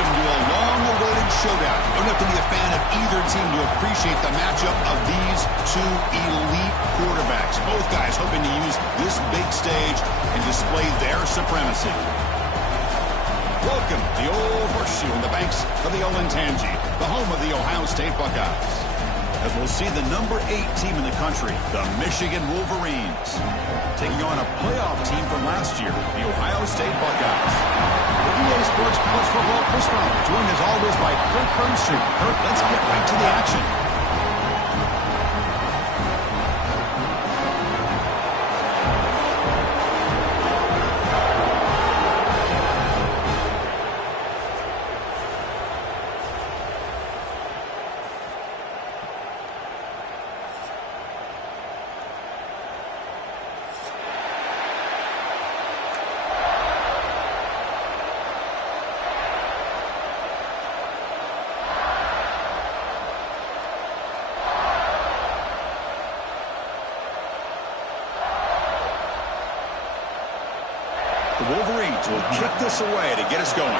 Welcome to a long-awaited showdown. You don't have to be a fan of either team to appreciate the matchup of these two elite quarterbacks. Both guys hoping to use this big stage and display their supremacy. Welcome to the old horseshoe in the banks of the old Ncaa, the home of the Ohio State Buckeyes. As we'll see the number 8 team in the country, the Michigan Wolverines, taking on a playoff team from last year, the Ohio State Buckeyes. The EA Sports College Football Chris Fowler, joined as always by Kirk Hermstreet. Kirk, let's get right to the action. The Wolverines will kick this away to get us going.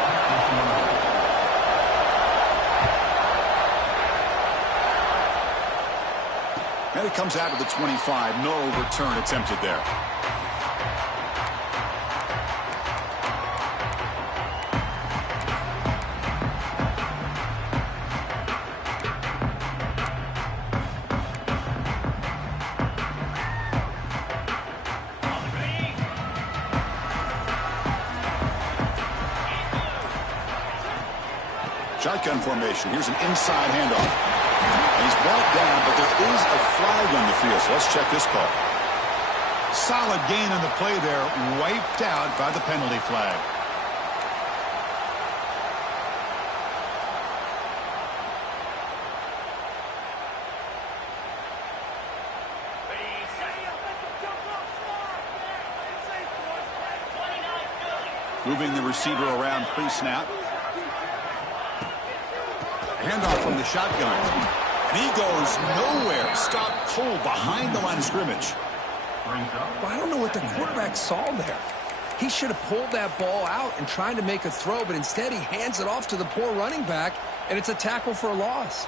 And it comes out of the 25. No return attempted there. Shotgun formation. Here's an inside handoff. And he's brought down, but there is a flag on the field, so let's check this call. Solid gain on the play there, wiped out by the penalty flag. Moving the receiver around pre-snap. Handoff from the shotgun. And he goes nowhere. Stopped cold behind the line of scrimmage. Well, I don't know what the quarterback saw there. He should have pulled that ball out and tried to make a throw, but instead he hands it off to the poor running back, and it's a tackle for a loss.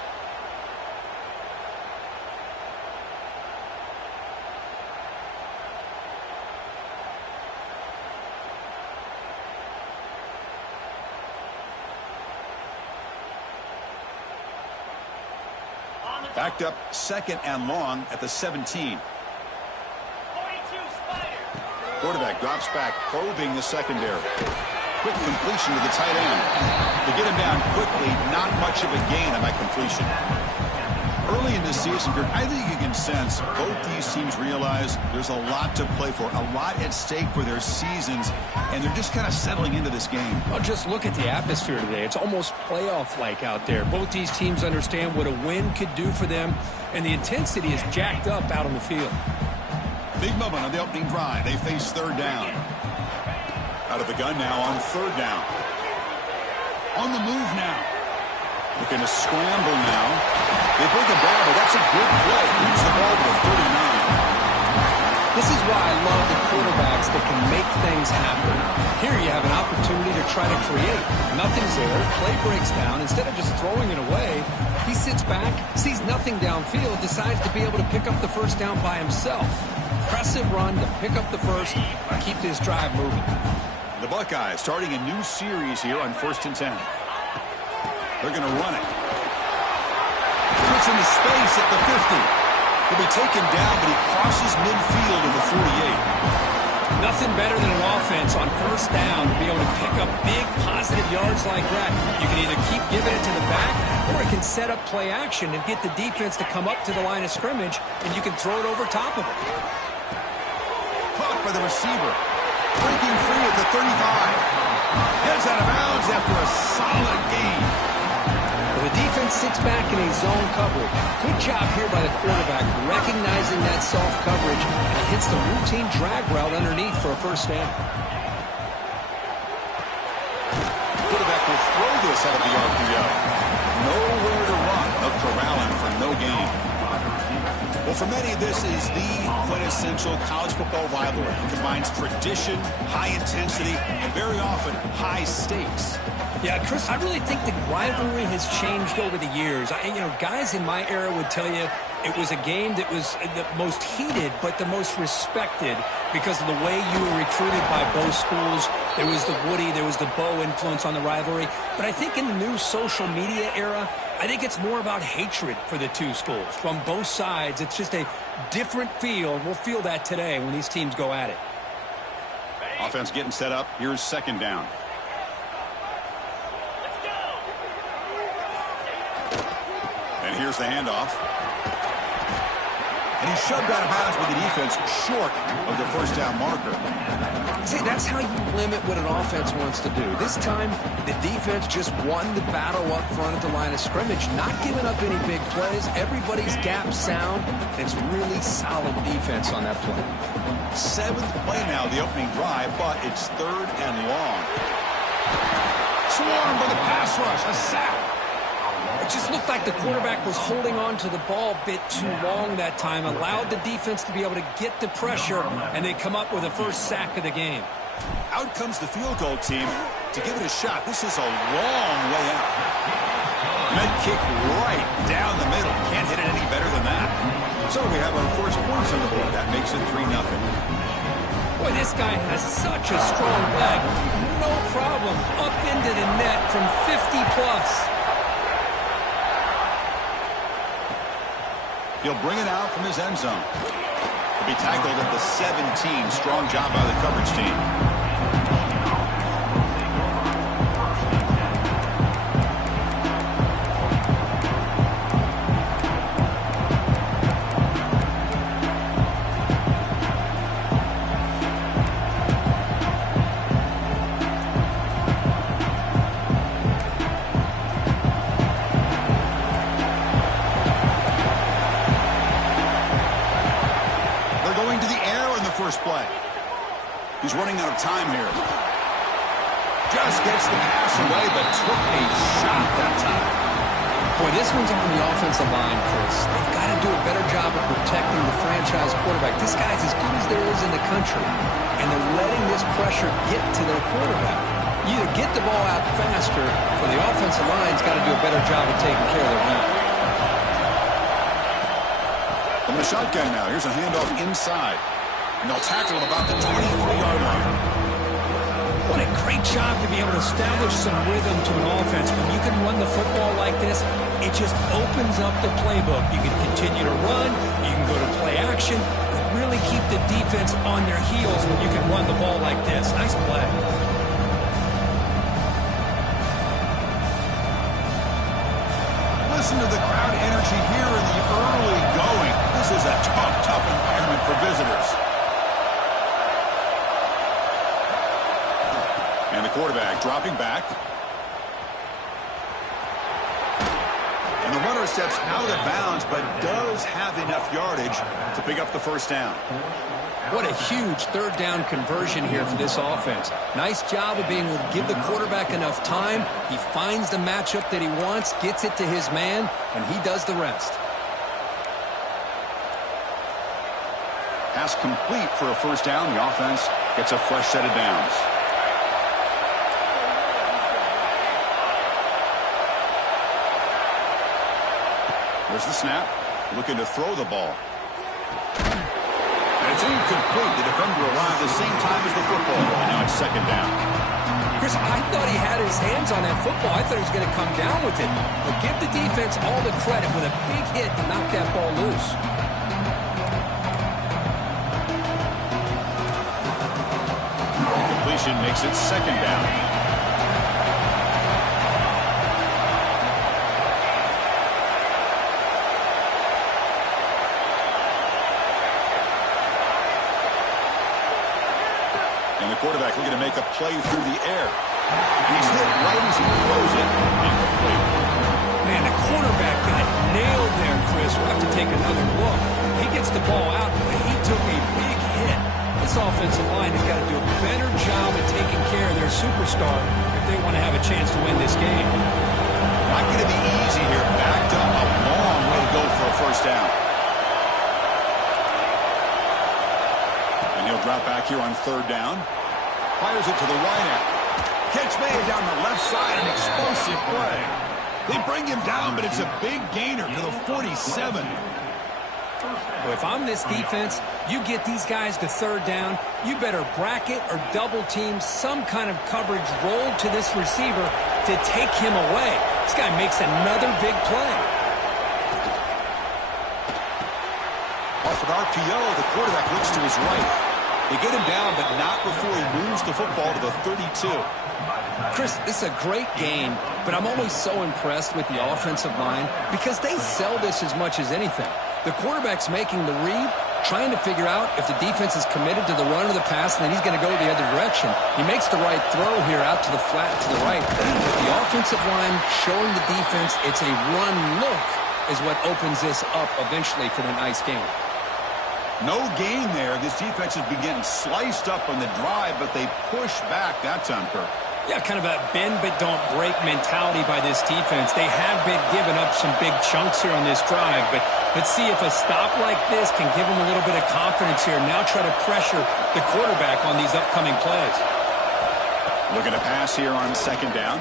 Backed up 2nd and long at the 17. Quarterback drops back, probing the secondary. Quick completion to the tight end. To get him down quickly, not much of a gain on that completion. Early in this season, I think you can sense both these teams realize there's a lot to play for, a lot at stake for their seasons, and they're just kind of settling into this game. Well, just look at the atmosphere today. It's almost playoff-like out there. Both these teams understand what a win could do for them, and the intensity is jacked up out on the field. Big moment on the opening drive. They face 3rd down. Out of the gun now on 3rd down. On the move now. Looking to scramble now. They bring him down, but that's a good play. Moves the ball to the 39. This is why I love the quarterbacks that can make things happen. Here you have an opportunity to try to create. Nothing's there. Play breaks down. Instead of just throwing it away, he sits back, sees nothing downfield, decides to be able to pick up the first down by himself. Impressive run to pick up the first and keep this drive moving. The Buckeyes starting a new series here on 1st and 10. They're going to run it. Puts into space at the 50. He'll be taken down, but he crosses midfield to the 48. Nothing better than an offense on 1st down to be able to pick up big positive yards like that. You can either keep giving it to the back, or it can set up play action and get the defense to come up to the line of scrimmage, and you can throw it over top of it. Caught by the receiver. Breaking free at the 35. Heads out of bounds after a solid gain. The defense sits back in a zone coverage. Good job here by the quarterback, recognizing that soft coverage, and he hits the routine drag route underneath for a 1st down. Quarterback will throw this out of the RPO. Nowhere to run. They'll corral him for no gain. Well, for many, this is the quintessential college football rivalry. It combines tradition, high intensity, and very often high stakes. Yeah, Chris, I really think the rivalry has changed over the years. Guys in my era would tell you it was a game that was the most heated but the most respected because of the way you were recruited by both schools. There was the Woody, there was the Bo influence on the rivalry. But I think in the new social media era, I think it's more about hatred for the two schools. From both sides, it's just a different feel. We'll feel that today when these teams go at it. Offense getting set up. Here's second down. And here's the handoff. And he's shoved out of bounds with the defense short of the first down marker. See, that's how you limit what an offense wants to do. This time, the defense just won the battle up front at the line of scrimmage, not giving up any big plays. Everybody's gap sound. It's really solid defense on that play. 7th play now, the opening drive, but it's 3rd and long. Swarmed by the pass rush, a sack. It just looked like the quarterback was holding on to the ball a bit too long that time, allowed the defense to be able to get the pressure, and they come up with the first sack of the game. Out comes the field goal team to give it a shot. This is a long way out. Med kick right down the middle. Can't hit it any better than that. So we have our first points on the board. That makes it 3-0. Boy, this guy has such a strong leg. No problem. Up into the net from 50+. He'll bring it out from his end zone. He'll be tackled at the 17. Strong job by the coverage team. Play. He's running out of time here. Just gets the pass away, but took a shot that time. Boy, this one's on the offensive line, Chris. They've got to do a better job of protecting the franchise quarterback. This guy's as good as there is in the country, and they're letting this pressure get to their quarterback. You either get the ball out faster, or the offensive line's got to do a better job of taking care of their man. From the shotgun now, here's a handoff inside. And they'll tackle him about the 23-yard line. What a great job to be able to establish some rhythm to an offense. When you can run the football like this, it just opens up the playbook. You can continue to run. You can go to play action. And really keep the defense on their heels when you can run the ball like this. Nice play. Listen to the crowd energy here in the early going. This is a tough environment for visitors. And the quarterback dropping back. And the runner steps out of bounds, but does have enough yardage to pick up the first down. What a huge third down conversion here for this offense. Nice job of being able to give the quarterback enough time. He finds the matchup that he wants, gets it to his man, and he does the rest. Pass complete for a first down. The offense gets a fresh set of downs. There's the snap. Looking to throw the ball. And it's incomplete. The defender arrived the same time as the football. And now it's second down. Chris, I thought he had his hands on that football. I thought he was going to come down with it. But give the defense all the credit with a big hit to knock that ball loose. Completion makes it second down. Quarterback looking to make a play through the air. And he's hit right as he throws it. Incomplete. Man, the quarterback got nailed there, Chris. We'll have to take another look. He gets the ball out, but he took a big hit. This offensive line has got to do a better job of taking care of their superstar if they want to have a chance to win this game. Not going to be easy here. Backed up a long way to go for a first down. And he'll drop back here on third down. Fires it to the right end. Catch fade down the left side, an explosive play. They bring him down, but it's a big gainer to the 47. Well, if I'm this defense, you get these guys to third down, you better bracket or double team some kind of coverage roll to this receiver to take him away. This guy makes another big play. Off an RPO, the quarterback looks to his right. They get him down, but not before he moves the football to the 32. Chris, this is a great game, but I'm always so impressed with the offensive line because they sell this as much as anything. The quarterback's making the read, trying to figure out if the defense is committed to the run or the pass, and then he's going to go the other direction. He makes the right throw here out to the flat to the right. But the offensive line showing the defense it's a run look is what opens this up eventually for the nice game. No gain there. This defense has been getting sliced up on the drive, but they push back that time, Kirk. Yeah, kind of a bend but don't break mentality by this defense. They have been giving up some big chunks here on this drive, but let's see if a stop like this can give them a little bit of confidence here. Now try to pressure the quarterback on these upcoming plays. Looking to pass here on second down.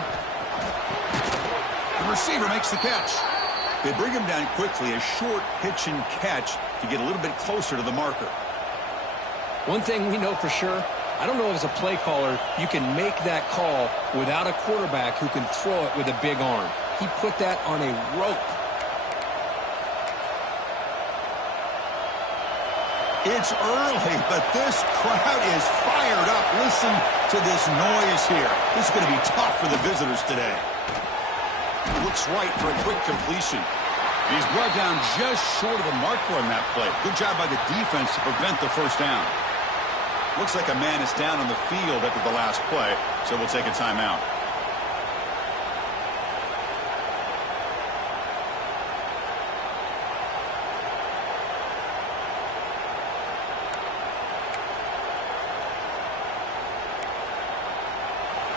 The receiver makes the catch. They bring him down quickly, a short pitch and catch to get a little bit closer to the marker. One thing we know for sure, I don't know as a play caller, you can make that call without a quarterback who can throw it with a big arm. He put that on a rope. It's early, but this crowd is fired up. Listen to this noise here. This is going to be tough for the visitors today. Looks right for a quick completion. He's brought down just short of the marker on that play. Good job by the defense to prevent the first down. Looks like a man is down on the field after the last play, so we'll take a timeout.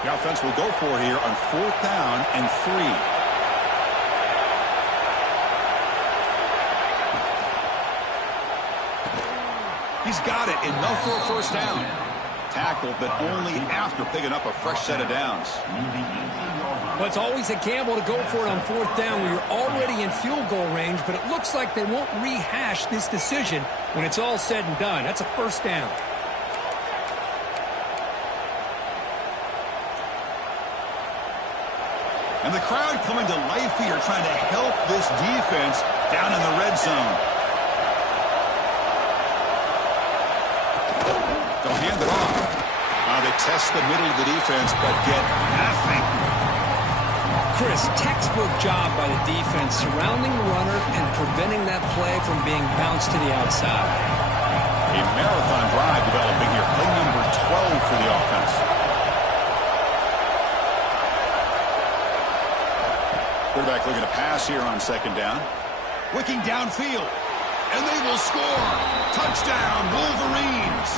The offense will go for here on 4th down and 3. He's got it. Enough for a first down. Tackled, but only after picking up a fresh set of downs. Well, it's always a gamble to go for it on 4th down when you're already in field goal range, but it looks like they won't rehash this decision when it's all said and done. That's a first down. And the crowd coming to life here, trying to help this defense down in the red zone. They'll hand it off. They test the middle of the defense, but get nothing. Chris, textbook job by the defense surrounding the runner and preventing that play from being bounced to the outside. A marathon drive developing here. Play number 12 for the offense. Quarterback looking to pass here on second down. Wicking downfield. And they will score. Touchdown, Wolverines.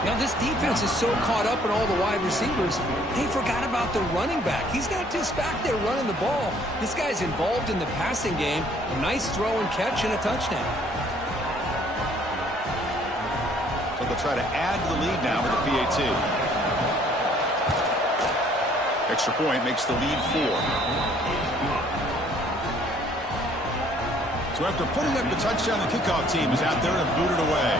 Now, this defense is so caught up in all the wide receivers, they forgot about the running back. He's not just back there running the ball. This guy's involved in the passing game. A nice throw and catch and a touchdown. So they'll try to add to the lead now with the PAT. Extra point makes the lead 4. So after putting up the touchdown, the kickoff team is out there to boot it away.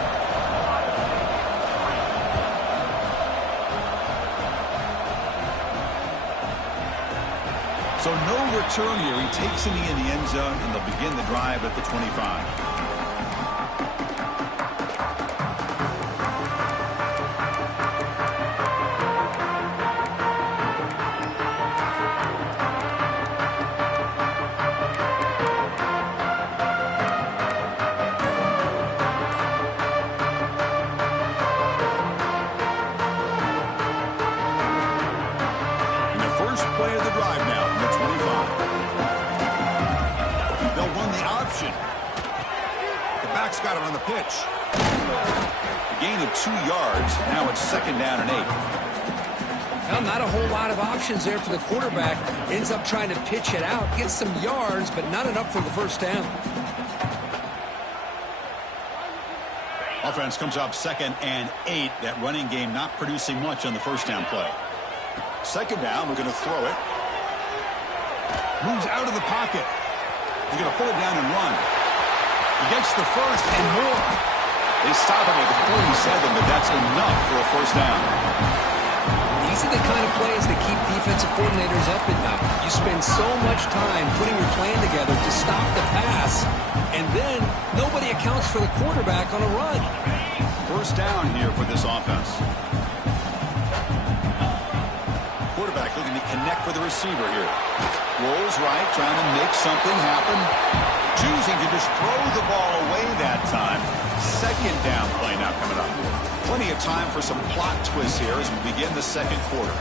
So no return here. He takes it in the end zone, and they'll begin the drive at the 25. Play of the drive now from the 25. They'll run the option. The back's got it on the pitch. A gain of 2 yards. Now it's second down and 8. Well, not a whole lot of options there for the quarterback. Ends up trying to pitch it out. Gets some yards, but not enough for the first down. Offense comes up second and 8. That running game not producing much on the first down play. Second down, we're going to throw it. Moves out of the pocket. He's going to pull it down and run. He gets the first and more. They stop him at the 47, but that's enough for a first down. These are the kind of plays that keep defensive coordinators up at night. You spend so much time putting your plan together to stop the pass, and then nobody accounts for the quarterback on a run. First down here for this offense. Quarterback looking to connect with the receiver here. Rolls right, trying to make something happen. Choosing to just throw the ball away that time. Second down play now coming up. Plenty of time for some plot twists here as we begin the second quarter.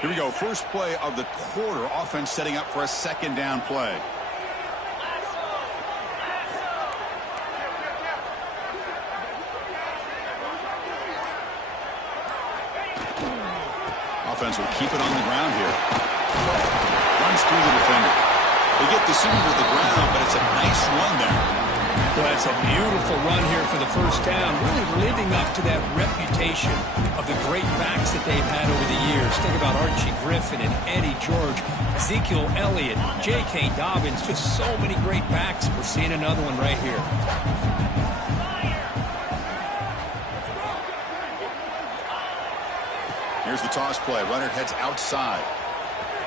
Here we go. First play of the quarter. Offense setting up for a second down play. Offense will keep it on the ground here. Runs through the defender. They get the center to the ground, but it's a nice run there. Well, that's a beautiful run here for the first down, really living up to that reputation of the great backs that they've had over the years. Think about Archie Griffin and Eddie George, Ezekiel Elliott, J.K. Dobbins, just so many great backs. We're seeing another one right here. Here's the toss play. Runner heads outside.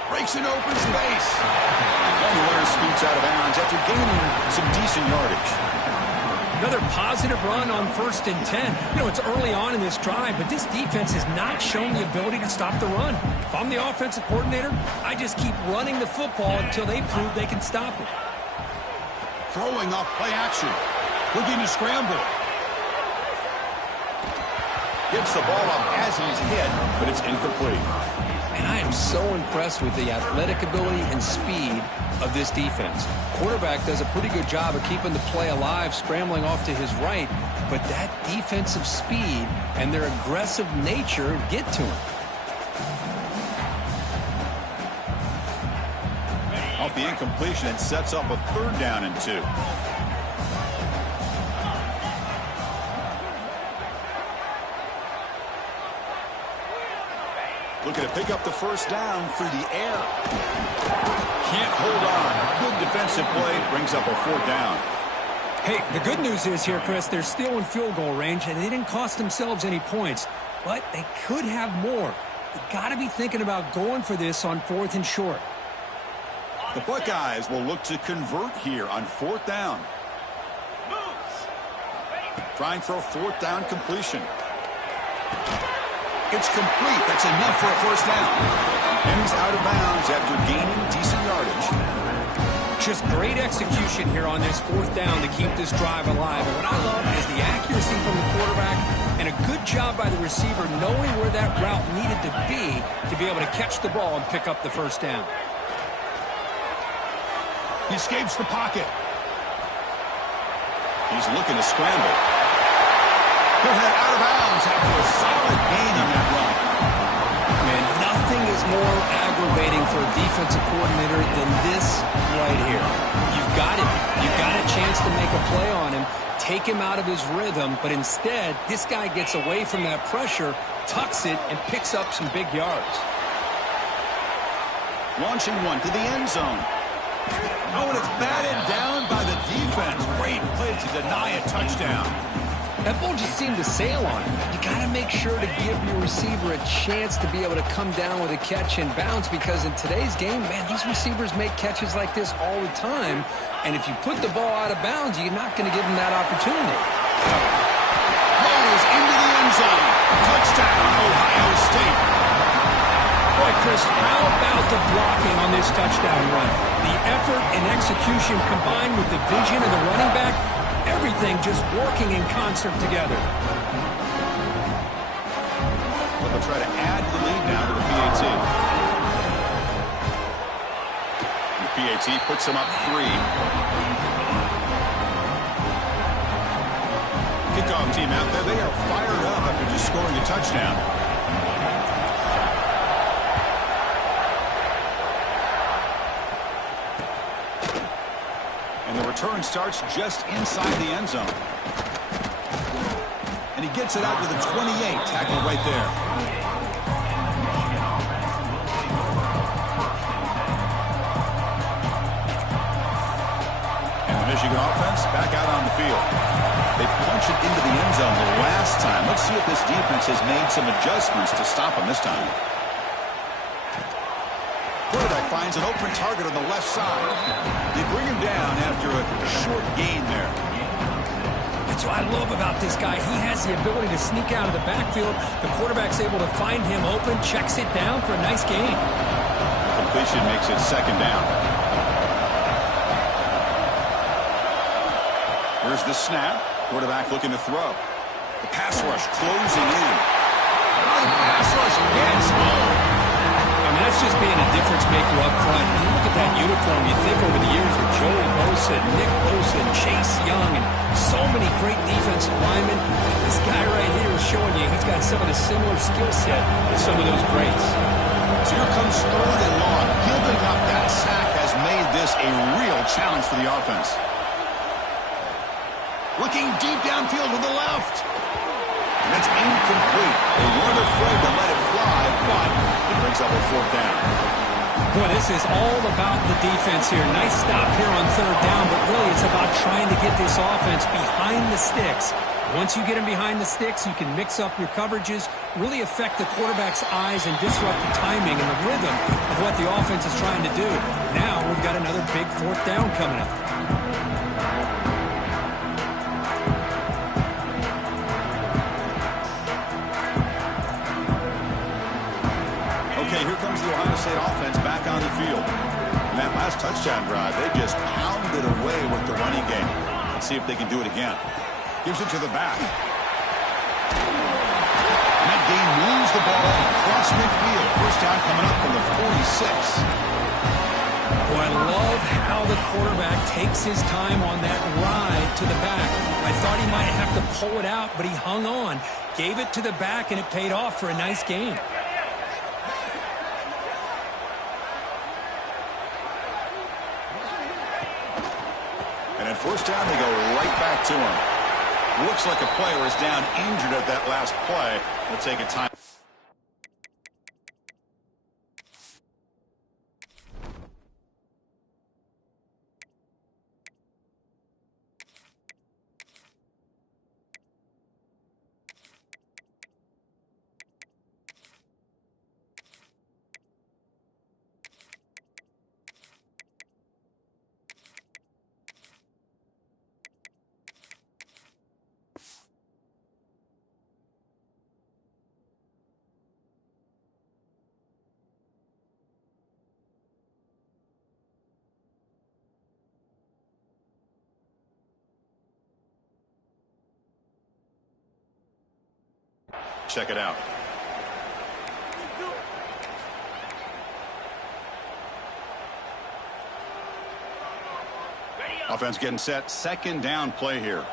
Breaks an open space. And the runner scoots out of bounds after gaining some decent yardage. Another positive run on 1st and 10. You know, it's early on in this drive, but this defense has not shown the ability to stop the run. If I'm the offensive coordinator, I just keep running the football until they prove they can stop it. Throwing off play action. Looking to scramble. Gets the ball up as he's hit, but it's incomplete. And I am so impressed with the athletic ability and speed of this defense. Quarterback does a pretty good job of keeping the play alive, scrambling off to his right, but that defensive speed and their aggressive nature get to him. Off the incompletion, it sets up a third down and 2. Looking to pick up the first down through the air. Can't hold on. Good defensive play. Brings up a fourth down. Hey, the good news is here, Chris, they're still in field goal range, and they didn't cost themselves any points. But they could have more. You got to be thinking about going for this on 4th and short. The Buckeyes will look to convert here on 4th down. Trying for a 4th down completion. It's complete. That's enough for a first down. And he's out of bounds after gaining decent yardage. Just great execution here on this 4th down to keep this drive alive. And what I love is the accuracy from the quarterback and a good job by the receiver knowing where that route needed to be able to catch the ball and pick up the first down. He escapes the pocket. He's looking to scramble. He'll head out of bounds after a solid gain on that run. Man, nothing is more aggravating for a defensive coordinator than this right here. You've got him. You've got a chance to make a play on him, take him out of his rhythm, but instead, this guy gets away from that pressure, tucks it, and picks up some big yards. Launching one to the end zone. Oh, and it's batted down by the defense. Great play to deny a touchdown. That ball just seemed to sail on him. You got to make sure to give your receiver a chance to be able to come down with a catch and bounce, because in today's game, man, these receivers make catches like this all the time. And if you put the ball out of bounds, you're not going to give them that opportunity. Rolls into the end zone. Touchdown, Ohio State. Boy, Chris, how about the blocking on this touchdown run? The effort and execution combined with the vision of the running back, everything just working in concert together. Well, they'll try to add the lead now to the PAT. The PAT puts them up 3. Kickoff team out there. They are fired up after just scoring a touchdown. And the return starts just inside the end zone. And he gets it out to the 28, tackled right there. And the Michigan offense back out on the field. They punch it into the end zone the last time. Let's see if this defense has made some adjustments to stop them this time. Quarterback finds an open target on the left side. They bring him down after a short gain there. That's what I love about this guy. He has the ability to sneak out of the backfield. The quarterback's able to find him open, checks it down for a nice gain. Completion makes it second down. Here's the snap. Quarterback looking to throw. The pass rush closing in. Oh, the pass rush gets home. I mean, that's just being a difference maker up front. You look at that uniform, you think over the years with Joey Bosa, Nick Bosa, and Chase Young, and so many great defensive linemen. This guy right here is showing you he's got some of the similar skill set as some of those greats. So here comes 3rd and long. Giving up that sack has made this a real challenge for the offense. Looking deep downfield to the left. And that's incomplete. They weren't afraid to let it fly, but it brings up a 4th down. Boy, this is all about the defense here. Nice stop here on 3rd down, but really it's about trying to get this offense behind the sticks. Once you get them behind the sticks, you can mix up your coverages, really affect the quarterback's eyes and disrupt the timing and the rhythm of what the offense is trying to do. Now we've got another big 4th down coming up. Okay, here comes the Ohio State offense back on the field. In that last touchdown drive, they just pounded away with the running game. Let's see if they can do it again. Gives it to the back. And that game moves the ball across midfield. First down coming up from the 46. Boy, I love how the quarterback takes his time on that ride to the back. I thought he might have to pull it out, but he hung on, gave it to the back, and it paid off for a nice gain. And at first down, they go right back to him. Looks like a player is down injured at that last play. We'll take a time. Check it out. Offense getting set. Second down play here.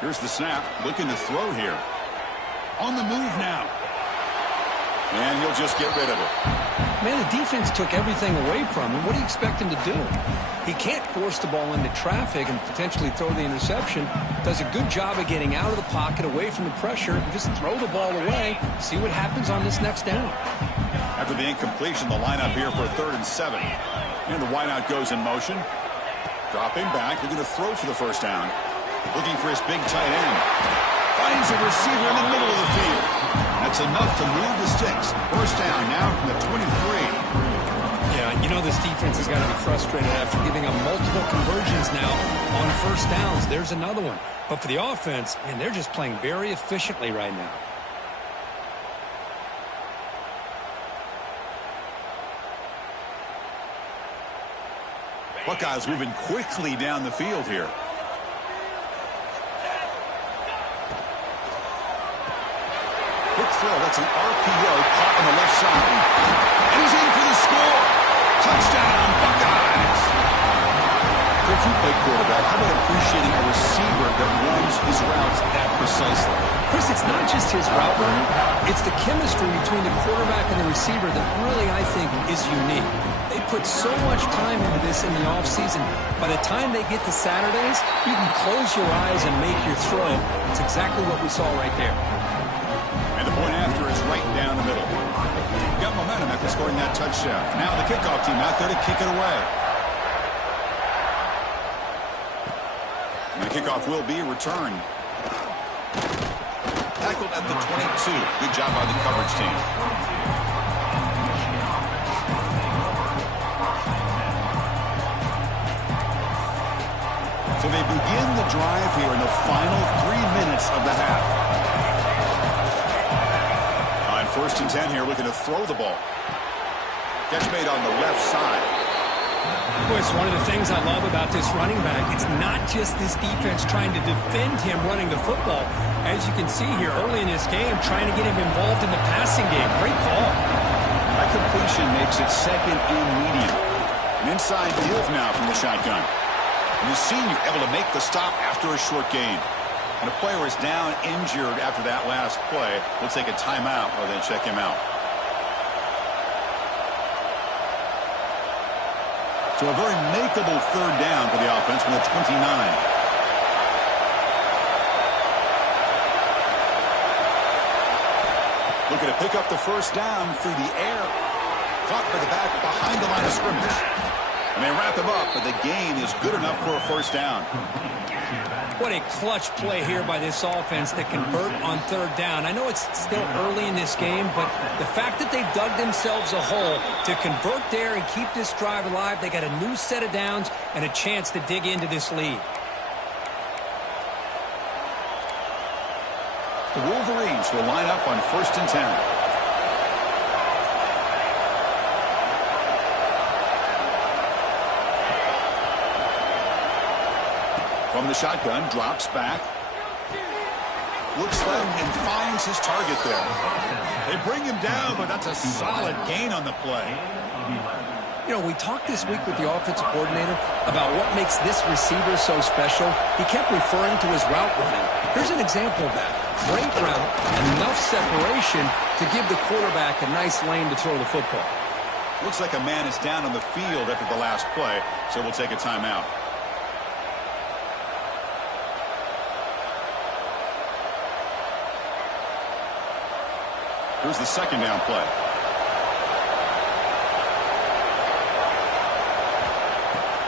Here's the snap. Looking to throw here. On the move now. And he'll just get rid of it. Man, the defense took everything away from him. What do you expect him to do? He can't force the ball into traffic and potentially throw the interception. Does a good job of getting out of the pocket, away from the pressure, and just throw the ball away. See what happens on this next down. After the incompletion, the lineup here for a 3rd and 7. And the wideout goes in motion. Dropping back, looking to throw for the first down. Looking for his big tight end. Finds a receiver in the middle of the field. That's enough to move the sticks. First down now from the 23. Yeah, you know this defense has got to be frustrated after giving up multiple conversions now on first downs. There's another one. But for the offense, man, they're just playing very efficiently right now. Buckeyes moving quickly down the field here. Quick throw. That's an RPO caught on the left side. And he's in for the score. Touchdown, Buckeyes. If you play quarterback, how about appreciating a receiver that runs his routes that precisely? Chris, it's not just his route running. It's the chemistry between the quarterback and the receiver that really, I think, is unique. They put so much time into this in the offseason. By the time they get to Saturdays, you can close your eyes and make your throw. It's exactly what we saw right there. And the point after is right down the middle. Got momentum after scoring that touchdown. Now the kickoff team out there to kick it away. And the kickoff will be returned. Tackled at the 22. Good job by the coverage team. So they begin the drive here in the final 3 minutes of the half. On 1st and 10 here, looking to throw the ball. Catch made on the left side. Boy, it's one of the things I love about this running back. It's not just this defense trying to defend him running the football. As you can see here early in this game, trying to get him involved in the passing game. Great call. That completion makes it 2nd and medium. An inside give now from the shotgun. And the senior able to make the stop after a short gain. And a player is down injured after that last play. We'll take a timeout rather than check him out. So a very makeable 3rd down for the offense from the 29. Looking to pick up the 1st down through the air. Caught by the back behind the line of scrimmage. And they wrap him up, but the gain is good enough for a 1st down. What a clutch play here by this offense to convert on 3rd down. I know it's still early in this game, but the fact that they dug themselves a hole to convert there and keep this drive alive, they got a new set of downs and a chance to dig into this lead. The Wolverines will line up on 1st and 10. From the shotgun, drops back. Looks left and finds his target there. They bring him down, but that's a solid gain on the play. You know, we talked this week with the offensive coordinator about what makes this receiver so special. He kept referring to his route running. Here's an example of that. Great route, enough separation to give the quarterback a nice lane to throw the football. Looks like a man is down on the field after the last play, so we'll take a timeout. Here's the 2nd down play.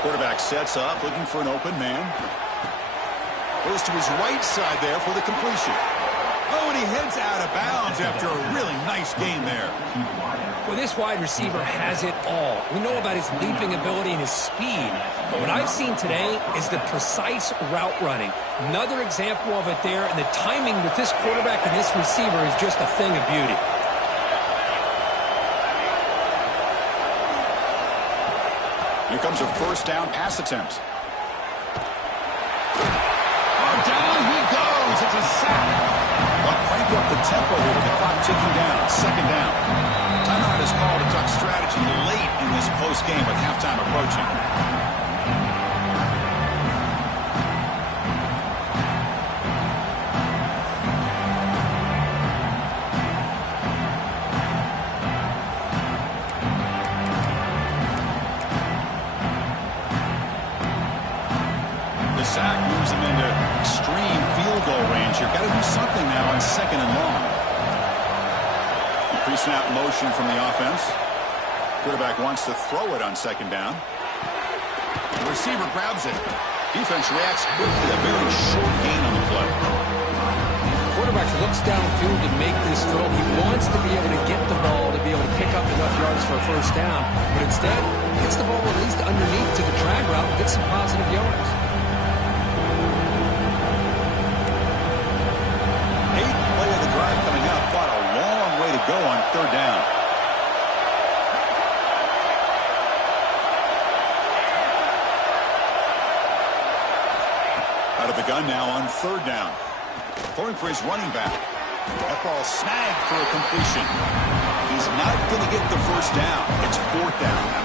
Quarterback sets up, looking for an open man. Goes to his right side there for the completion. Oh, and he heads out of bounds after a really nice gain there. Well, this wide receiver has it all. We know about his leaping ability and his speed. But what I've seen today is the precise route running. Another example of it there, and the timing with this quarterback and this receiver is just a thing of beauty. Here comes a 1st down pass attempt. Oh, down he goes. It's a sack. They'll crank up the tempo here with the clock ticking down. 2nd down. Timeout is called to talk strategy late in this close game with halftime approaching. The sack moves him into extreme field goal range here. Got to do something now on 2nd and long. Pre-snap motion from the offense. Quarterback wants to throw it on 2nd down. The receiver grabs it. Defense reacts quickly. A very short gain on the play. Quarterback looks downfield to make this throw. He wants to be able to get the ball to be able to pick up enough yards for a 1st down. But instead, gets the ball at least underneath to the drag route and gets some positive yards. 8th play of the drive coming up. Got a long way to go on 3rd down. Out of the gun now on 3rd down. Throwing for his running back. That ball snagged for a completion. He's not going to get the 1st down. It's 4th down now.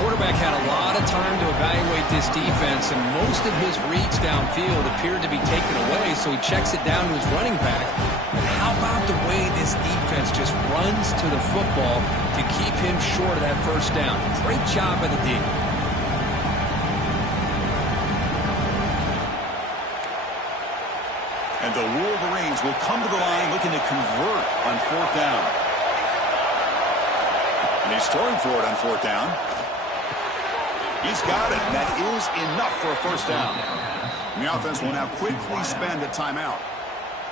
Quarterback had a lot of of time to evaluate this defense, and most of his reads downfield appeared to be taken away, so he checks it down to his running back. But how about the way this defense just runs to the football to keep him short of that first down? Great job by the D. And the Wolverines will come to the line looking to convert on 4th down. And he's throwing for it on 4th down. He's got it. That is enough for a first down. And the offense will now quickly spend a timeout.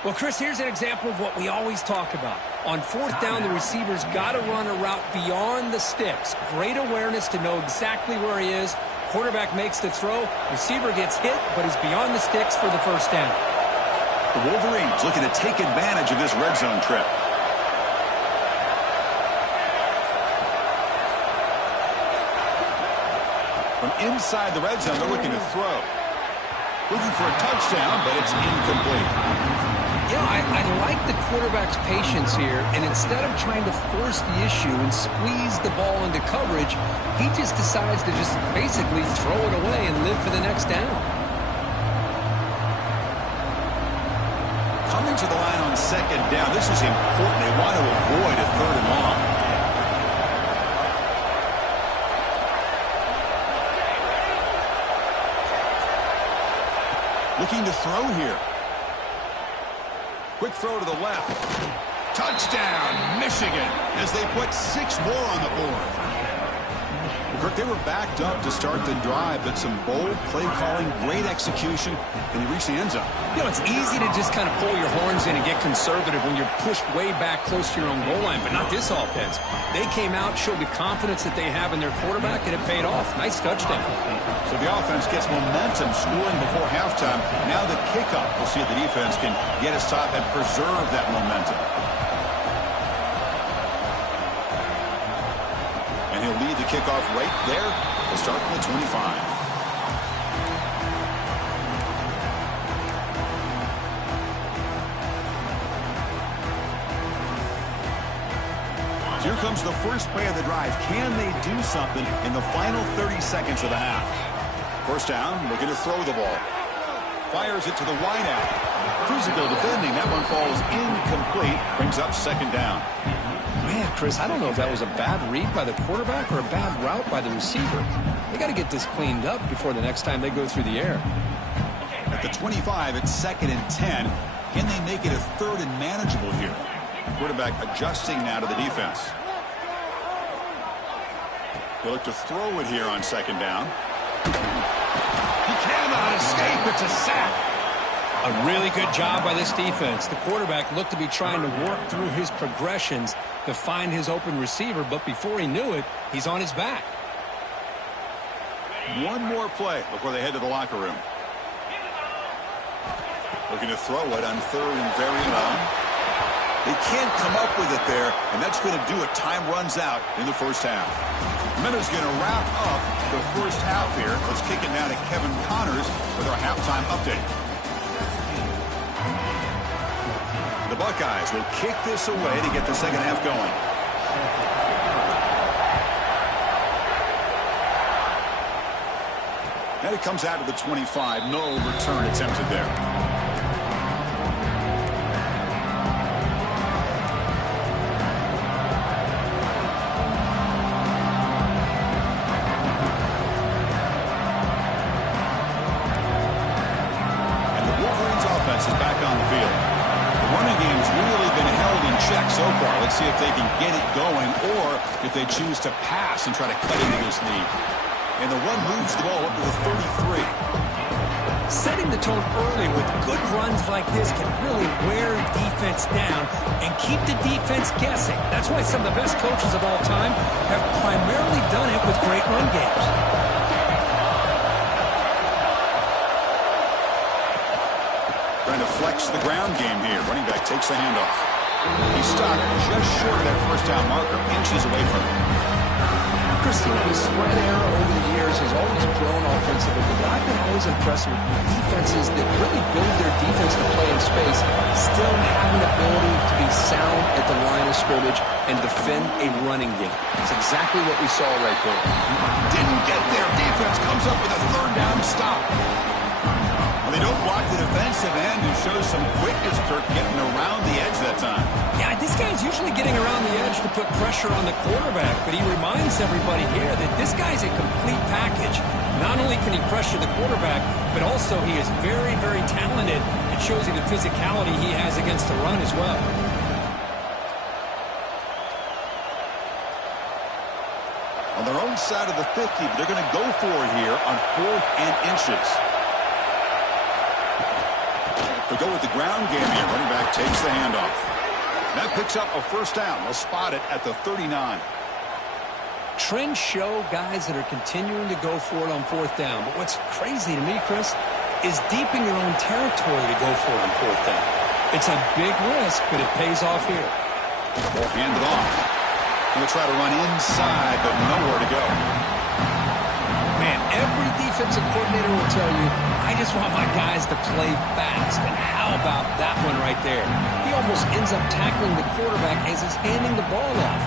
Well, Chris, here's an example of what we always talk about. On 4th down, the receiver's got to run a route beyond the sticks. Great awareness to know exactly where he is. Quarterback makes the throw. Receiver gets hit, but he's beyond the sticks for the first down. The Wolverines looking to take advantage of this red zone trip. From inside the red zone, they're looking to throw. Looking for a touchdown, but it's incomplete. Yeah, I like the quarterback's patience here, and instead of trying to force the issue and squeeze the ball into coverage, he just decides to just basically throw it away and live for the next down. Coming to the line on 2nd down, this is important. They want to avoid a 3rd and long. Looking to throw here. Quick throw to the left. Touchdown, Michigan, as they put 6 more on the board. Kirk, they were backed up to start the drive, but some bold play calling, great execution, and they reached the end zone. You know, it's easy to just kind of pull your horns in and get conservative when you're pushed way back close to your own goal line, but not this offense. They came out, showed the confidence that they have in their quarterback, and it paid off. Nice touchdown. So the offense gets momentum, scoring before halftime. Now the kickoff. We'll see if the defense can get a stop and preserve that momentum. And he'll lead the kickoff right there. He'll start from the 25. Here comes the first play of the drive. Can they do something in the final 30 seconds of the half? First down, looking to throw the ball. Fires it to the wideout. Physical defending. That one falls incomplete. Brings up 2nd down. Man, Chris, I don't know if that was a bad read by the quarterback or a bad route by the receiver. They got to get this cleaned up before the next time they go through the air. At the 25, it's 2nd and 10. Can they make it a 3rd and manageable here? Quarterback adjusting now to the defense. They'll look to throw it here on 2nd down. He cannot escape. It's a sack. A really good job by this defense. The quarterback looked to be trying to work through his progressions to find his open receiver, but before he knew it, he's on his back. One more play before they head to the locker room. Looking to throw it on 3rd and very long. They can't come up with it there, and that's going to do it. Time runs out in the first half. Minute's going to wrap up the first half here. Let's kick it now to Kevin Connors with our halftime update. The Buckeyes will kick this away to get the second half going. And it comes out to the 25. No return attempted there. So far, let's see if they can get it going or if they choose to pass and try to cut into this lead. And the run moves the ball up to the 33. Setting the tone early with good runs like this can really wear defense down and keep the defense guessing. That's why some of the best coaches of all time have primarily done it with great run games. Trying to flex the ground game here. Running back takes the handoff. He's stopped just short of that first down marker, inches away from it. Christine, the spread era over the years has always grown offensively, but I've been always impressed with defenses that really build their defense to play in space, still have an ability to be sound at the line of scrimmage and defend a running game. That's exactly what we saw right there. Didn't get there. Defense comes up with a third down stop. Well, they don't block the defensive end and shows some quickness, Kirk, getting around the edge that time. Yeah, this guy's usually getting around the edge to put pressure on the quarterback, but he reminds everybody here that this guy's a complete package. Not only can he pressure the quarterback, but also he is very, very talented. It shows you the physicality he has against the run as well. On their own side of the 50, but they're going to go for it here on 4th and inches. They go with the ground game here. Running back takes the handoff. That picks up a first down. They'll spot it at the 39. Trends show guys that are continuing to go for it on 4th down. But what's crazy to me, Chris, is deep in your own territory to go for it on 4th down. It's a big risk, but it pays off here. They'll hand it off. Going to try to run inside, but nowhere to go. Man, every defensive coordinator will tell you, I just want my guys to play fast. And how about that one right there? He almost ends up tackling the quarterback as he's handing the ball off.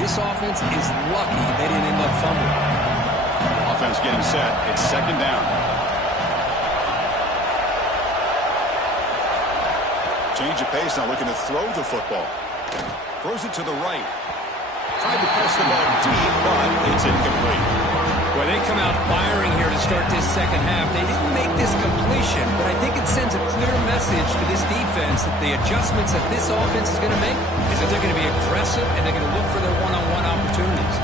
This offense is lucky they didn't end up fumbling. Offense getting set. It's 2nd down. Change of pace now, looking to throw the football. Throws it to the right. Tried to press the ball deep, but it's incomplete. Well, they come out firing here to start this second half. They didn't make this completion, but I think it sends a clear message to this defense that the adjustments that this offense is going to make is that they're going to be aggressive and they're going to look for their one-on-one opportunities.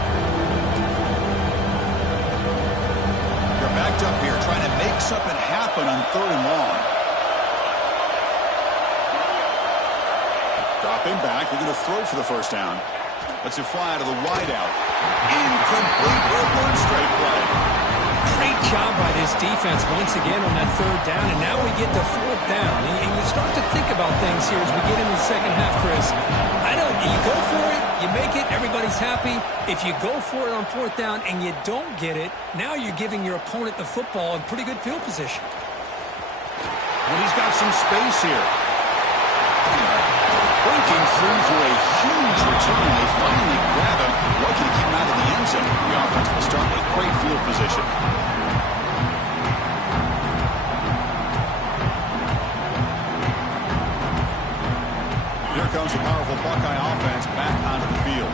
They're backed up here trying to make something happen on 3rd and long. Dropping back. They're going to throw for the first down. Let's it fly to the wideout. Incomplete. One straight play. Great job by this defense once again on that 3rd down, and now we get to 4th down. And you start to think about things here as we get into the second half, Chris. You go for it, you make it, everybody's happy. If you go for it on 4th down and you don't get it, now you're giving your opponent the football in pretty good field position. And he's got some space here. Breaking through for a huge return. They finally grab him. Lucky to keep him out of the end zone. The offense will start with great field position. Here comes the powerful Buckeye offense back onto the field.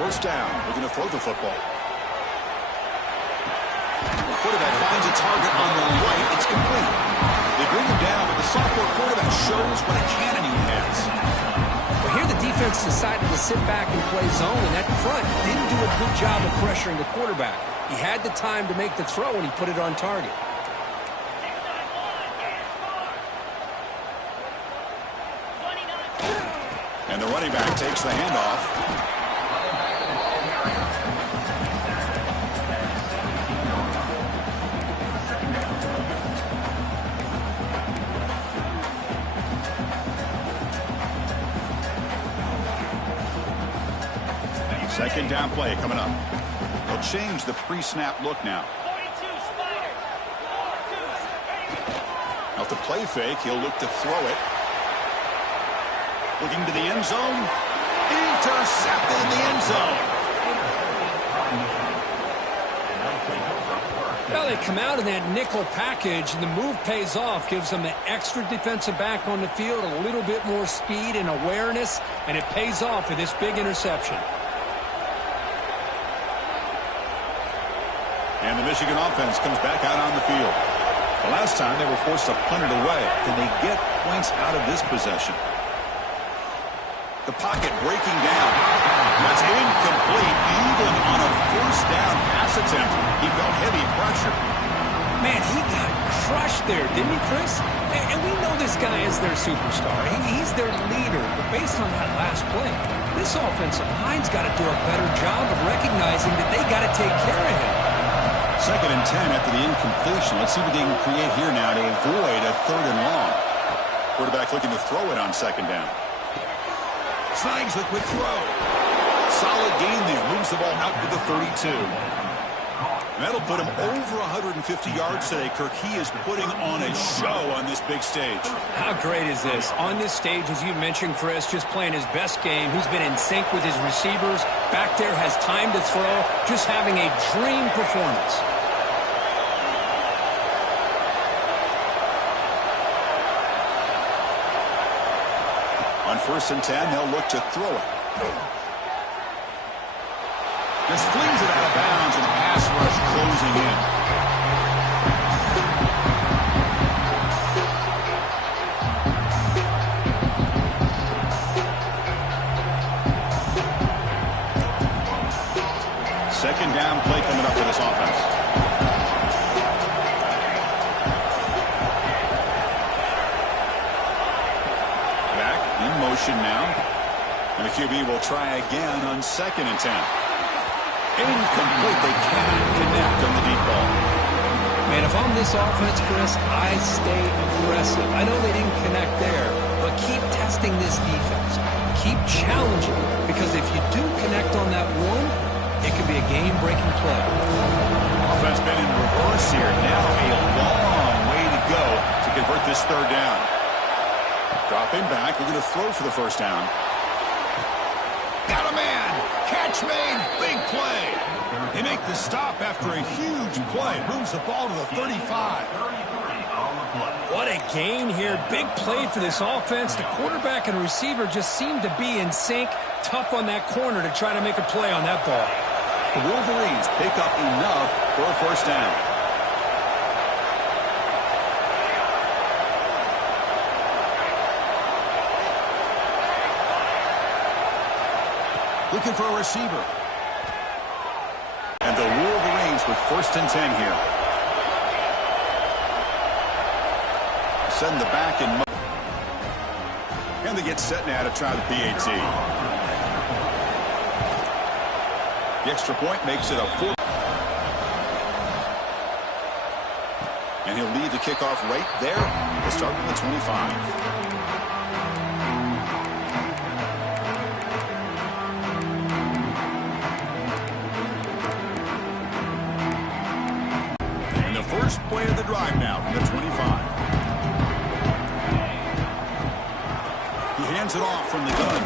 First down. We're going to throw the football. The quarterback finds a target on the right. It's complete. They bring him down, but the sophomore quarterback shows what a cannon he has. Well, here the defense decided to sit back and play zone, and that front didn't do a good job of pressuring the quarterback. He had the time to make the throw, and he put it on target. And the running back takes the handoff. Second down play coming up. They'll change the pre-snap look now. Off the play fake, he'll look to throw it. Looking to the end zone. Intercepted in the end zone. Well, they come out in that nickel package, and the move pays off. Gives them an extra defensive back on the field, a little bit more speed and awareness, and it pays off for this big interception. And the Michigan offense comes back out on the field. The last time they were forced to punt it away. Can they get points out of this possession? The pocket breaking down. That's incomplete. Even on a first down pass attempt, he felt heavy pressure. Man, he got crushed there, didn't he, Chris? And we know this guy is their superstar. He's their leader. But based on that last play, this offensive line's got to do a better job of recognizing that they got to take care of him. 2nd and 10 after the incompletion. Let's see what they can create here now to avoid a 3rd and long. Quarterback looking to throw it on 2nd down. Slides the quick throw. Solid gain there. Moves the ball out to the 32. That'll put him over 150 yards today, Kirk. He is putting on a show on this big stage. How great is this? On this stage, as you mentioned, Chris, just playing his best game. He's been in sync with his receivers. Back there, has time to throw. Just having a dream performance. On 1st and 10, they'll look to throw it. Just flings it out of bounds, and the pass rush closing in. Second down play coming up for this offense. Back in motion now. And the QB will try again on 2nd and 10. Incomplete. They cannot connect on the deep ball. Man, if I'm this offense, Chris, I stay aggressive. I know they didn't connect there, but keep testing this defense. Keep challenging, because if you do connect on that one, it could be a game-breaking play. Offense been in reverse here. Now a long way to go to convert this 3rd down. Dropping back. We're going to throw for the 1st down. Got a man. Catch made. Big play. They make the stop after a huge play. Moves the ball to the 35. What a gain here. Big play for this offense. The quarterback and receiver just seem to be in sync. Tough on that corner to try to make a play on that ball. The Wolverines pick up enough for a 1st down. Looking for a receiver. And the Wolverines with 1st and 10 here. Send the back in. And they get set now to try the PAT. The extra point makes it a 4. And he'll leave the kickoff right there. We'll start from the 25. First play of the drive now from the 25. He hands it off from the gun.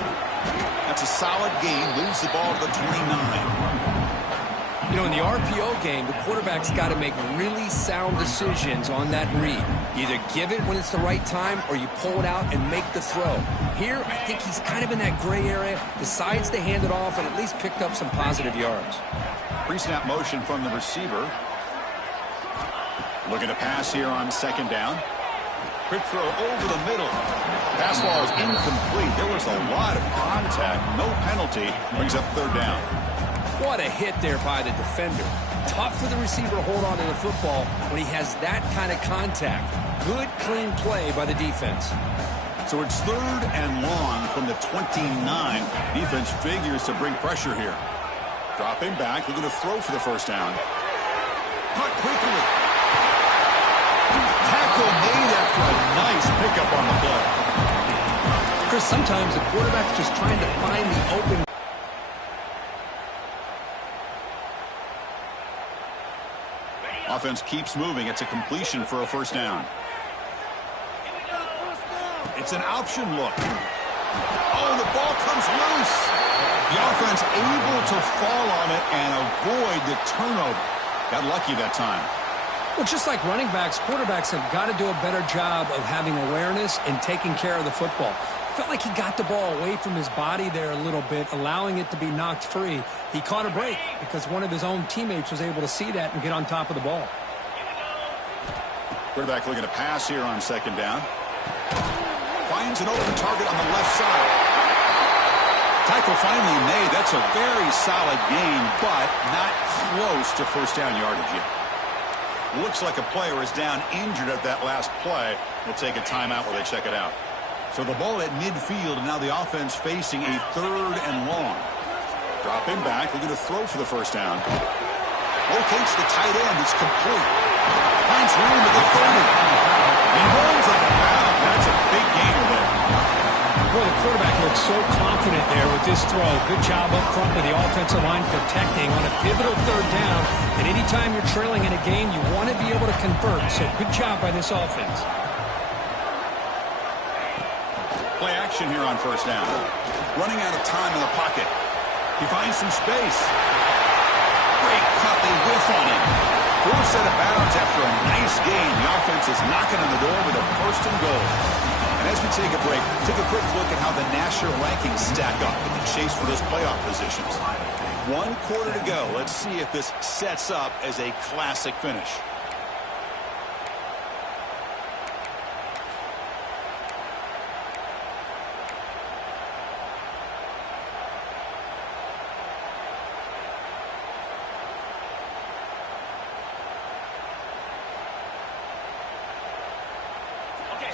That's a solid gain. Moves the ball to the 29. You know, in the RPO game, the quarterback's got to make really sound decisions on that read. You either give it when it's the right time, or you pull it out and make the throw. Here, I think he's kind of in that gray area, decides to hand it off, and at least picked up some positive yards. Pre-snap motion from the receiver. Looking to pass here on 2nd down. Quick throw over the middle. Pass ball is incomplete. There was a lot of contact. No penalty. Brings up 3rd down. What a hit there by the defender. Tough for the receiver to hold on to the football when he has that kind of contact. Good, clean play by the defense. So it's 3rd and long from the 29. Defense figures to bring pressure here. Dropping back. We're going to throw for the 1st down. Caught quickly. Tackle made after a nice pickup on the play. Chris, sometimes the quarterback's just trying to find the open. Offense keeps moving. It's a completion for a 1st down. It's an option look. Oh, the ball comes loose. The offense able to fall on it and avoid the turnover. Got lucky that time. Well, just like running backs, quarterbacks have got to do a better job of having awareness and taking care of the football. Felt like he got the ball away from his body there a little bit, allowing it to be knocked free. He caught a break because one of his own teammates was able to see that and get on top of the ball. Quarterback looking to pass here on 2nd down. Finds an open target on the left side. Tackle finally made. That's a very solid gain, but not close to 1st down yardage yet. Looks like a player is down injured at that last play. We'll take a timeout while they check it out. So the ball at midfield, and now the offense facing a 3rd and long. Dropping back. We're going to throw for the 1st down. Locates the tight end. It's complete. Finds room to the 30. He rolls out of bounds. That's a big gainer there. Boy, the quarterback looks so confident there with this throw. Good job up front with the offensive line protecting on a pivotal third down. And anytime you're trailing in a game, you want to be able to convert. So good job by this offense. Play action here on first down. Running out of time in the pocket. He finds some space. Great cut. They whiff on him. Forced out of bounds after a nice gain. The offense is knocking on the door with a first and goal. And as we take a break, take a quick look at how the national rankings stack up in the chase for those playoff positions. 1 quarter to go. Let's see if this sets up as a classic finish.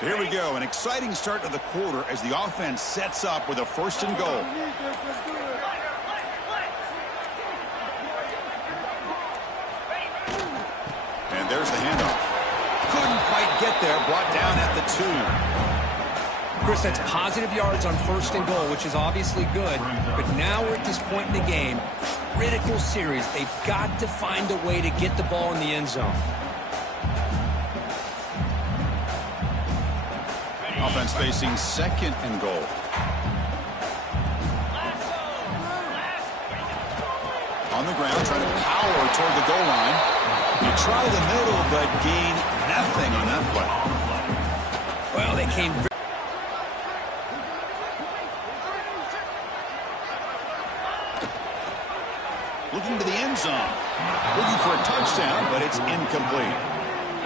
So here we go, an exciting start to the quarter as the offense sets up with a first and goal. And there's the handoff. Couldn't quite get there, brought down at the 2. Chris, that's positive yards on first and goal, which is obviously good. But now we're at this point in the game, critical series. They've got to find a way to get the ball in the end zone. Offense facing second and goal. On the ground, trying to power toward the goal line. You try the middle, but gain nothing on that play. Well, they came... Looking to the end zone. Looking for a touchdown, but it's incomplete.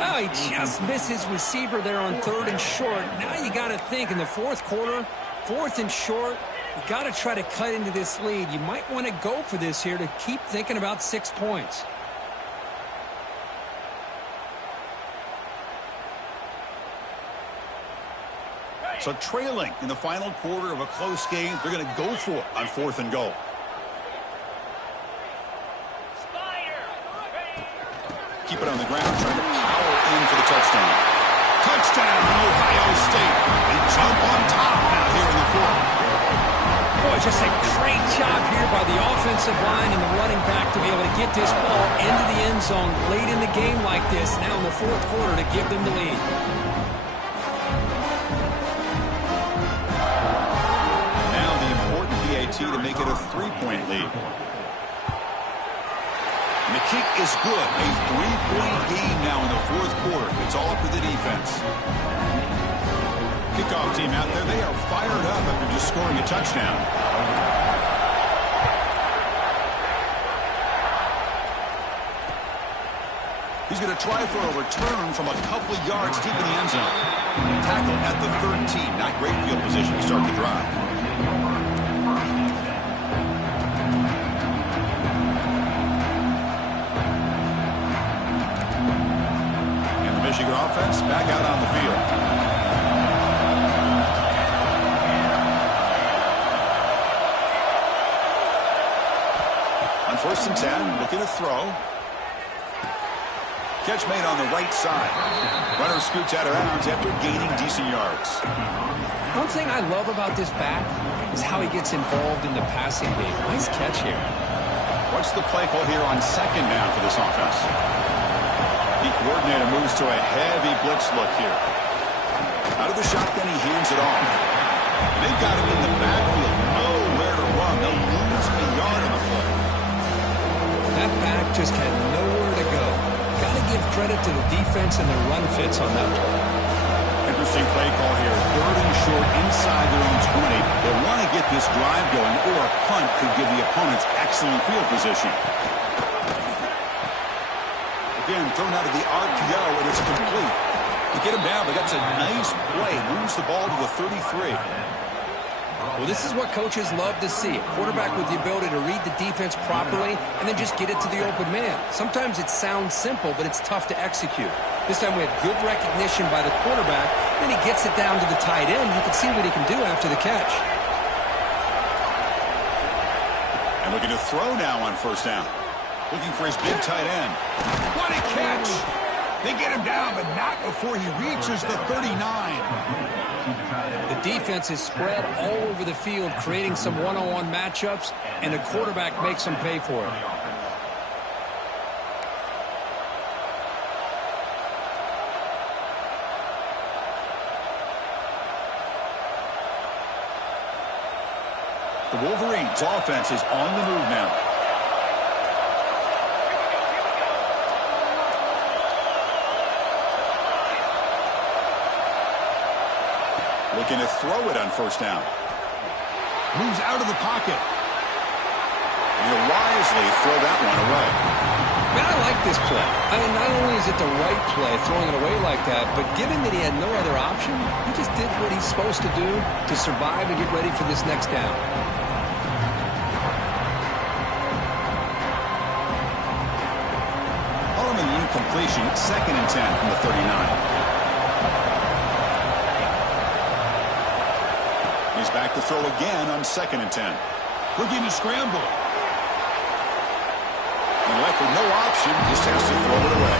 Oh, he just missed his receiver there on 3rd and short. Now you got to think in the 4th quarter, 4th and short, you got to try to cut into this lead. You might want to go for this here to keep thinking about 6 points. So trailing in the final quarter of a close game, they're going to go for it on 4th and goal. Keep it on the ground, trying to power in for the touchdown. Touchdown, Ohio State. They jump on top now here in the 4th. Boy, just a great job here by the offensive line and the running back to be able to get this ball into the end zone late in the game like this, now in the 4th quarter to give them the lead. Now the important PAT to make it a 3-point lead. And the kick is good. A 3-point game now in the 4th quarter. It's all up to the defense. Kickoff team out there. They are fired up after just scoring a touchdown. He's going to try for a return from a couple of yards deep in the end zone. Tackle at the 13. Not great field position to start the drive. Michigan offense back out on the field. On 1st and 10, looking to throw. Catch made on the right side. Runner scoots out of bounds after gaining decent yards. One thing I love about this back is how he gets involved in the passing game. Nice catch here. What's the play call here on 2nd down for this offense? The coordinator moves to a heavy blitz look here. Out of the shotgun, he hands it off. They've got him in the backfield. Nowhere to run. They'll lose a yard on the play. That back just had nowhere to go. Got to give credit to the defense and their run fits on that play. Interesting play call here. 3rd and short inside their own 20. They want to get this drive going, or a punt could give the opponents excellent field position. Again, thrown out of the RPO, and it's complete. To get him down, but that's a nice play. Moves the ball to the 33. Well, this is what coaches love to see. A quarterback with the ability to read the defense properly and then just get it to the open man. Sometimes it sounds simple, but it's tough to execute. This time we have good recognition by the quarterback. Then he gets it down to the tight end. You can see what he can do after the catch. And looking to throw now on 1st down. Looking for his big tight end. What a catch! They get him down, but not before he reaches the 39. The defense is spread all over the field, creating some one-on-one matchups, and the quarterback makes them pay for it. The Wolverines' offense is on the move now. Looking to throw it on first down. Moves out of the pocket. And he'll wisely throw that one away. Man, I like this play. I mean, not only is it the right play, throwing it away like that, but given that he had no other option, he just did what he's supposed to do to survive and get ready for this next down. Following the incompletion, 2nd and 10 from the 39. He's back to throw again on 2nd and 10. Looking to scramble. And left with no option, just has to throw it away.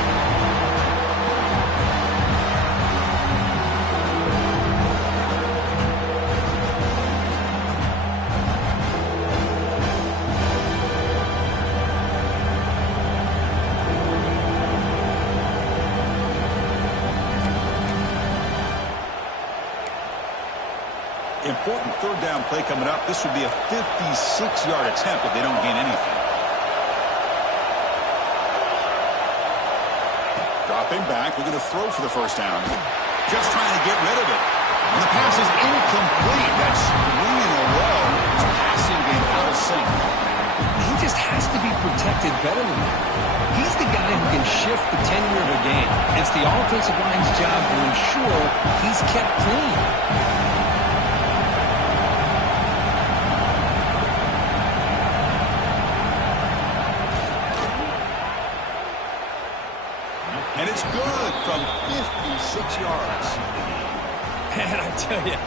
Important third down play coming up. This would be a 56-yard attempt if they don't gain anything. Dropping back, looking to throw for the first down. Just trying to get rid of it. And the pass is incomplete. That's 3 in a row. His passing game out of sync. He just has to be protected better than that. He's the guy who can shift the tenure of a game. It's the offensive line's job to ensure he's kept clean. And it's good from 56 yards. Man, I tell you,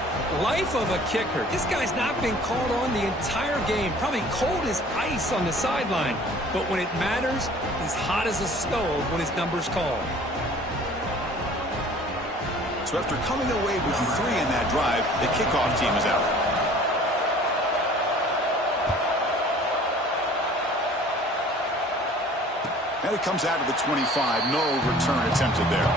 life of a kicker. This guy's not been called on the entire game. Probably cold as ice on the sideline. But when it matters, he's hot as a stove when his number's called. So after coming away with 3 in that drive, the kickoff team is out. And it comes out of the 25. No return attempted there.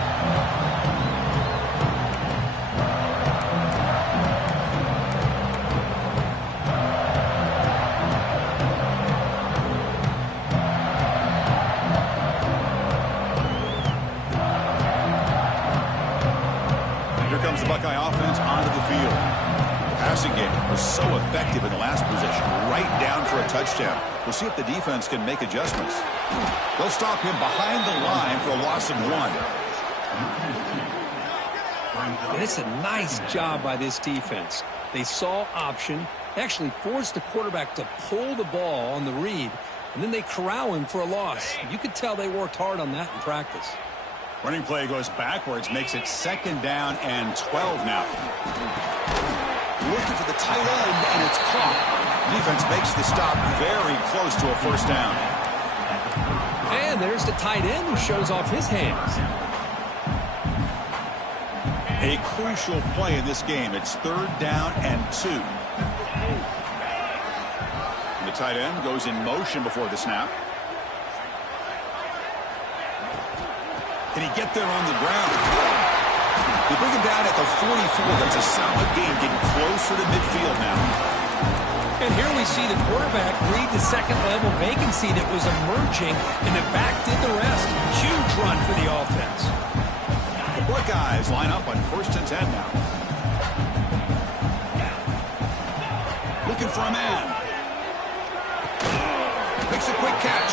Here comes the Buckeye offense onto the field. The passing game was so effective in the last possession, right down for a touchdown. We'll see if the defense can make adjustments. They'll stop him behind the line for a loss of 1. And it's a nice job by this defense. They saw option, actually forced the quarterback to pull the ball on the read, and then they corral him for a loss. You could tell they worked hard on that in practice. Running play goes backwards, makes it 2nd down and 12 now. Looking for the tight end, and it's caught. Defense makes the stop very close to a first down. And there's the tight end who shows off his hands. A crucial play in this game. It's 3rd down and 2. And the tight end goes in motion before the snap. Can he get there on the ground? They bring him down at the 44. That's a solid game, getting closer to midfield now. And here we see the quarterback read the second-level vacancy that was emerging, and the back did the rest. Huge run for the offense. The Buckeyes line up on 1st and 10 now. Looking for a man. Makes a quick catch.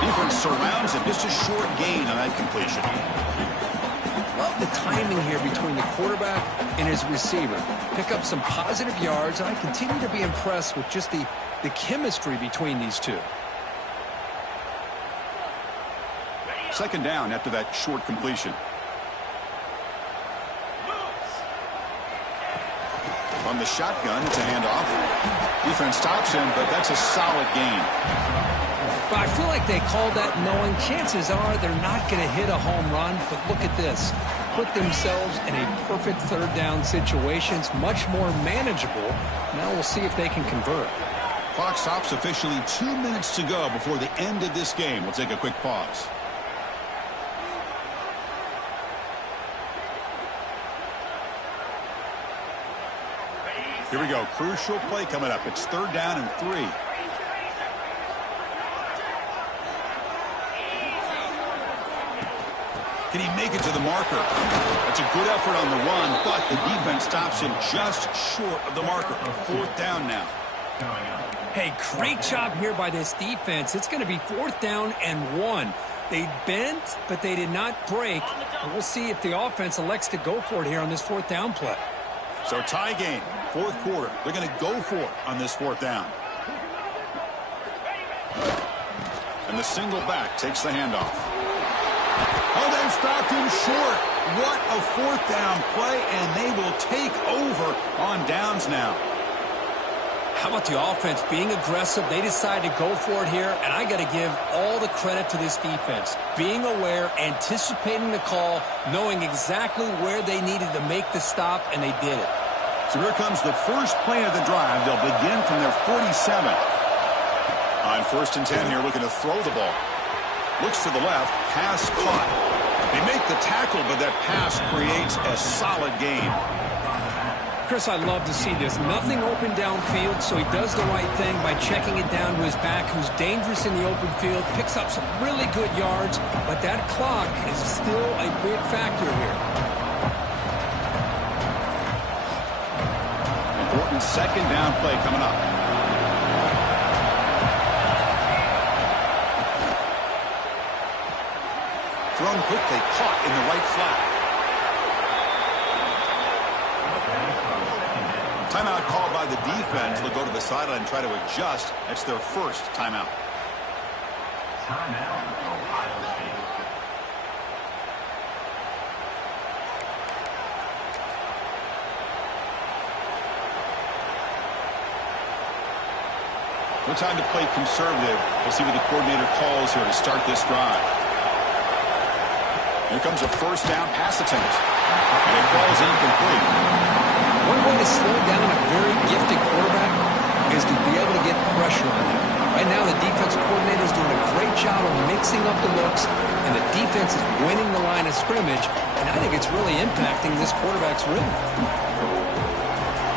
Defense surrounds him. Just a short gain on that completion. Love the timing here between the quarterback and his receiver. Pick up some positive yards, and I continue to be impressed with just the chemistry between these two. 2nd down after that short completion. On the shotgun, it's a handoff. Defense stops him, but that's a solid gain. Well, I feel like they called that knowing chances are they're not going to hit a home run, but look at this. Put themselves in a perfect third down situation. It's much more manageable. Now we'll see if they can convert. Clock stops officially 2 minutes to go before the end of this game. We'll take a quick pause. Here we go. Crucial play coming up. It's 3rd down and 3. Can he make it to the marker? That's a good effort on the run, but the defense stops him just short of the marker. 4th down now. Hey, great job here by this defense. It's going to be 4th down and 1. They bent, but they did not break. And we'll see if the offense elects to go for it here on this 4th down play. So tie game, 4th quarter. They're going to go for it on this 4th down. And the single back takes the handoff. Oh, they've stopped him short. What a 4th down play, and they will take over on downs now. How about the offense being aggressive? They decided to go for it here, and I got to give all the credit to this defense. Being aware, anticipating the call, knowing exactly where they needed to make the stop, and they did it. So here comes the first play of the drive. They'll begin from their 47. On 1st and 10 here, looking to throw the ball. Looks to the left, pass caught. They make the tackle, but that pass creates a solid gain. Chris, I love to see this. Nothing open downfield, so he does the right thing by checking it down to his back, who's dangerous in the open field, picks up some really good yards, but that clock is still a big factor here. Important 2nd down play coming up. Thrown quickly, caught in the right flat. Timeout called by the defense. They'll go to the sideline and try to adjust. That's their first timeout. Timeout, Ohio State. No time to play conservative. We'll see what the coordinator calls here to start this drive. Here comes a 1st down pass attempt. And it falls incomplete. One way to slow down a very gifted quarterback is to be able to get pressure on him. Right now, the defense coordinator is doing a great job of mixing up the looks, and the defense is winning the line of scrimmage, and I think it's really impacting this quarterback's rhythm.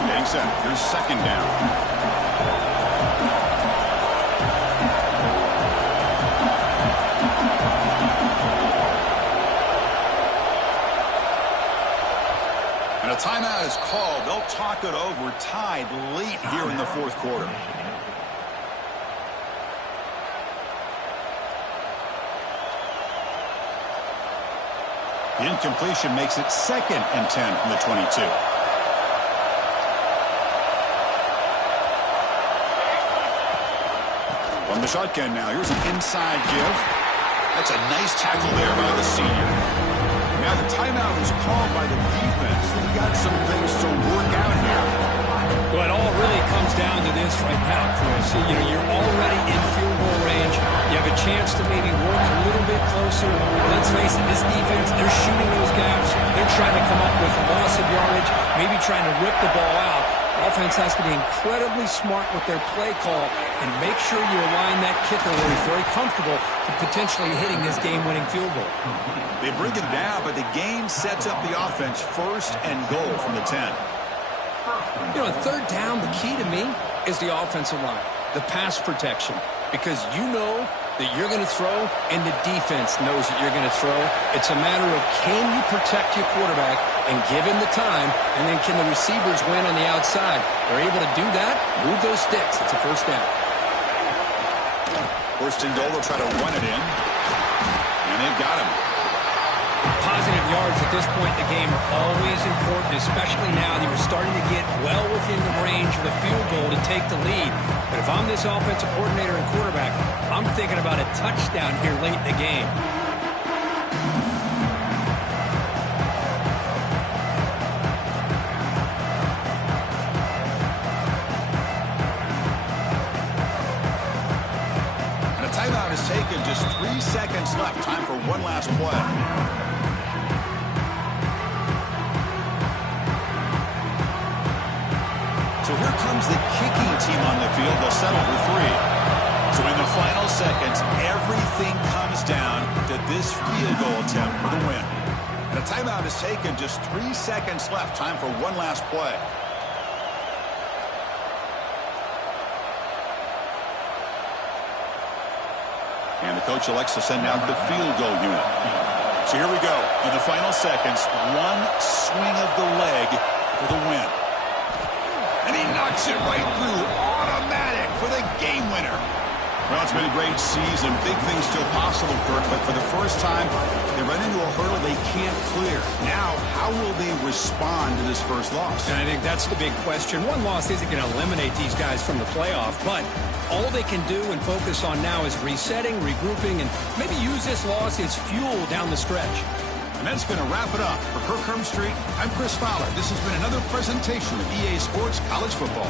Getting set. Here's 2nd down. And a timeout is called. They'll talk it over, tied late here in the 4th quarter. The incompletion makes it 2nd and 10 from the 22. From the shotgun now, here's an inside give. That's a nice tackle there by the senior. Now the timeout is called by the defense. They've got some things to work out here. Well, it all really comes down to this right now, Chris. You know, you're already in field goal range. You have a chance to maybe work a little bit closer. Let's face it, this defense, they're shooting those gaps. They're trying to come up with loss of yardage, maybe trying to rip the ball out. Offense has to be incredibly smart with their play call and make sure you align that kicker where he's very comfortable to potentially hitting this game-winning field goal. They bring it down, but the gain sets up the offense 1st and goal from the 10. You know, 3rd down, the key to me is the offensive line, the pass protection, because you know that you're going to throw and the defense knows that you're going to throw. It's a matter of can you protect your quarterback and give him the time, and then can the receivers win on the outside? They're able to do that, move those sticks. It's a 1st down. 1st and goal, they'll try to run it in. And they've got him. Positive yards at this point in the game are always important, especially now that you're starting to get well within the range of the field goal to take the lead. But if I'm this offensive coordinator and quarterback, I'm thinking about a touchdown here late in the game. timeout is taken. Just 3 seconds left. Time for one last play. So here comes the kicking team on the field. They'll settle for 3. So in the final seconds, everything comes down to this field goal attempt for the win. And a timeout is taken. Just 3 seconds left. Time for one last play. And the coach elects to send out the field goal unit. So here we go. In the final seconds, one swing of the leg for the win. And he knocks it right through. Automatic for the game winner. Well, it's been a great season. Big things still possible, Kirk, but for the first time, they run into a hurdle they can't clear. Now, how will they respond to this first loss? And I think that's the big question. One loss isn't going to eliminate these guys from the playoff, but all they can do and focus on now is resetting, regrouping, and maybe use this loss as fuel down the stretch. And that's going to wrap it up. For Kirk Street, I'm Chris Fowler. This has been another presentation of EA Sports College Football.